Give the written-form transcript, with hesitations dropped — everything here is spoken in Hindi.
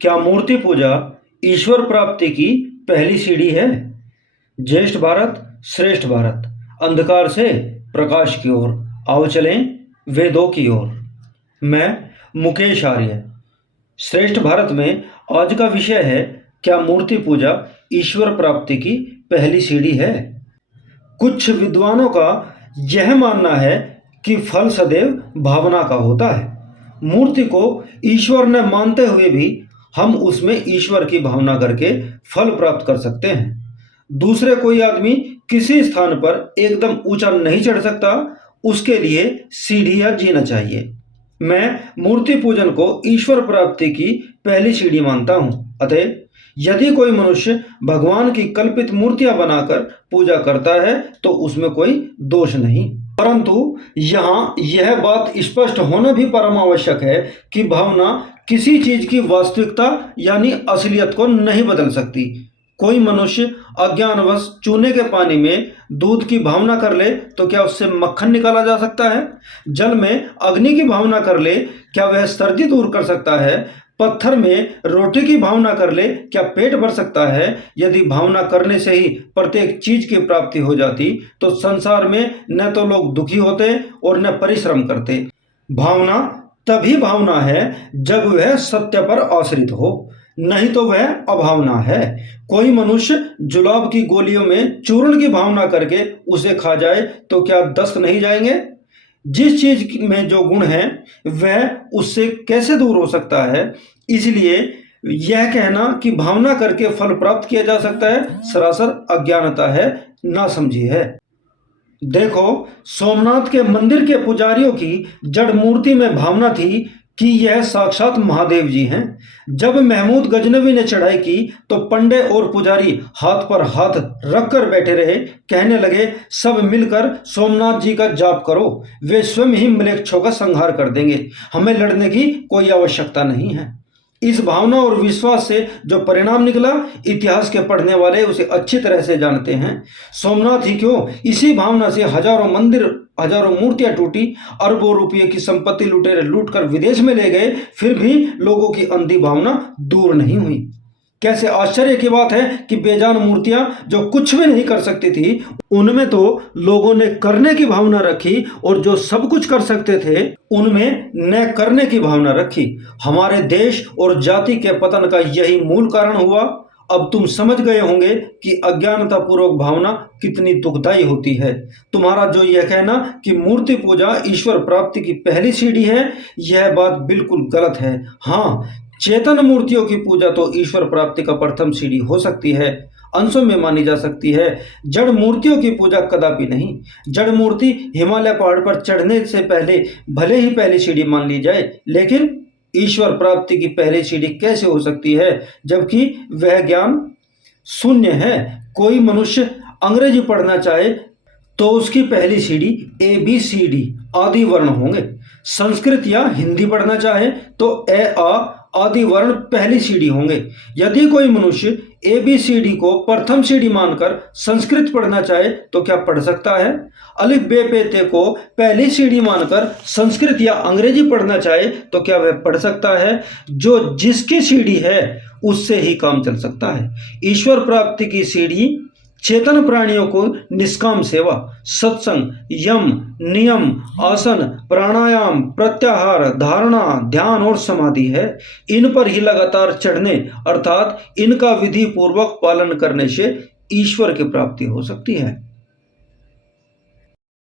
क्या मूर्ति पूजा ईश्वर प्राप्ति की पहली सीढ़ी है? ज्येष्ठ भारत श्रेष्ठ भारत, अंधकार से प्रकाश की ओर, आओ चलें वेदों की ओर। मैं मुकेश आर्य। श्रेष्ठ भारत में आज का विषय है, क्या मूर्ति पूजा ईश्वर प्राप्ति की पहली सीढ़ी है? कुछ विद्वानों का यह मानना है कि फल सदैव भावना का होता है। मूर्ति को ईश्वर न मानते हुए भी हम उसमें ईश्वर की भावना करके फल प्राप्त कर सकते हैं। दूसरे कोई आदमी किसी स्थान पर एकदम ऊंचा नहीं चढ़ सकता, उसके लिए सीढ़ियां जीना चाहिए। मैं मूर्ति पूजन को ईश्वर प्राप्ति की पहली सीढ़ी मानता हूं। अतः यदि कोई मनुष्य भगवान की कल्पित मूर्तियां बनाकर पूजा करता है तो उसमें कोई दोष नहीं, परंतु यहाँ यह बात स्पष्ट होना भी परम आवश्यक है कि भावना किसी चीज की वास्तविकता यानी असलियत को नहीं बदल सकती। कोई मनुष्य अज्ञानवश चूने के पानी में दूध की भावना कर ले तो क्या उससे मक्खन निकाला जा सकता है? जल में अग्नि की भावना कर ले, क्या वह सर्दी दूर कर सकता है? पत्थर में रोटी की भावना कर ले, क्या पेट भर सकता है? यदि भावना करने से ही प्रत्येक चीज की प्राप्ति हो जाती तो संसार में न तो लोग दुखी होते और न परिश्रम करते। भावना तभी भावना है जब वह सत्य पर आश्रित हो, नहीं तो वह अभावना है। कोई मनुष्य जुलाब की गोलियों में चूर्ण की भावना करके उसे खा जाए तो क्या दस्त नहीं जाएंगे? जिस चीज में जो गुण है वह उससे कैसे दूर हो सकता है? इसलिए यह कहना कि भावना करके फल प्राप्त किया जा सकता है सरासर अज्ञानता है, नासमझी है। देखो, सोमनाथ के मंदिर के पुजारियों की जड़ मूर्ति में भावना थी कि यह साक्षात महादेव जी हैं। जब महमूद गजनवी ने चढ़ाई की तो पंडे और पुजारी हाथ पर हाथ रखकर बैठे रहे। कहने लगे, सब मिलकर सोमनाथ जी का जाप करो, वे स्वयं ही म्लेच्छों का संहार कर देंगे, हमें लड़ने की कोई आवश्यकता नहीं है। इस भावना और विश्वास से जो परिणाम निकला, इतिहास के पढ़ने वाले उसे अच्छी तरह से जानते हैं। सोमनाथ ही क्यों, इसी भावना से हजारों मंदिर, हजारों मूर्तियां टूटी, अरबों रुपये की संपत्ति लुटेरे लूट कर विदेश में ले गए, फिर भी लोगों की अंधी भावना दूर नहीं हुई। कैसे आश्चर्य की बात है कि बेजान मूर्तियां जो कुछ भी नहीं कर सकती थी, उनमें तो लोगों ने करने की भावना रखी, और जो सब कुछ कर सकते थे उनमें न करने की भावना रखी। हमारे देश और जाति के पतन का यही मूल कारण हुआ। अब तुम समझ गए होंगे कि अज्ञानता पूर्वक भावना कितनी दुखदायी होती है। तुम्हारा जो यह कहना कि मूर्ति पूजा ईश्वर प्राप्ति की पहली सीढ़ी है, यह बात बिल्कुल गलत है। हाँ, चेतन मूर्तियों की पूजा तो ईश्वर प्राप्ति का प्रथम सीढ़ी हो सकती है, अंशों में मानी जा सकती है। जड़ मूर्तियों की पूजा कदापि नहीं। जड़ मूर्ति हिमालय पहाड़ पर चढ़ने से पहले भले ही पहली सीढ़ी मान ली जाए, लेकिन ईश्वर प्राप्ति की पहली सीढ़ी कैसे हो सकती है जबकि वह ज्ञान शून्य है? कोई मनुष्य अंग्रेजी पढ़ना चाहे तो उसकी पहली सीढ़ी ABCD आदि वर्ण होंगे। संस्कृत या हिंदी पढ़ना चाहे तो A आदि वर्ण पहली सीढ़ी होंगे। यदि कोई मनुष्य ABCD को प्रथम सीढ़ी मानकर संस्कृत पढ़ना चाहे तो क्या पढ़ सकता है? अलिफ बे पे ते को पहली सीढ़ी मानकर संस्कृत या अंग्रेजी पढ़ना चाहे तो क्या वह पढ़ सकता है? जो जिसकी सीढ़ी है उससे ही काम चल सकता है। ईश्वर प्राप्ति की सीढ़ी चेतन प्राणियों को निष्काम सेवा, सत्संग, यम, नियम, आसन, प्राणायाम, प्रत्याहार, धारणा, ध्यान और समाधि है। इन पर ही लगातार चढ़ने अर्थात इनका विधि पूर्वक पालन करने से ईश्वर की प्राप्ति हो सकती है।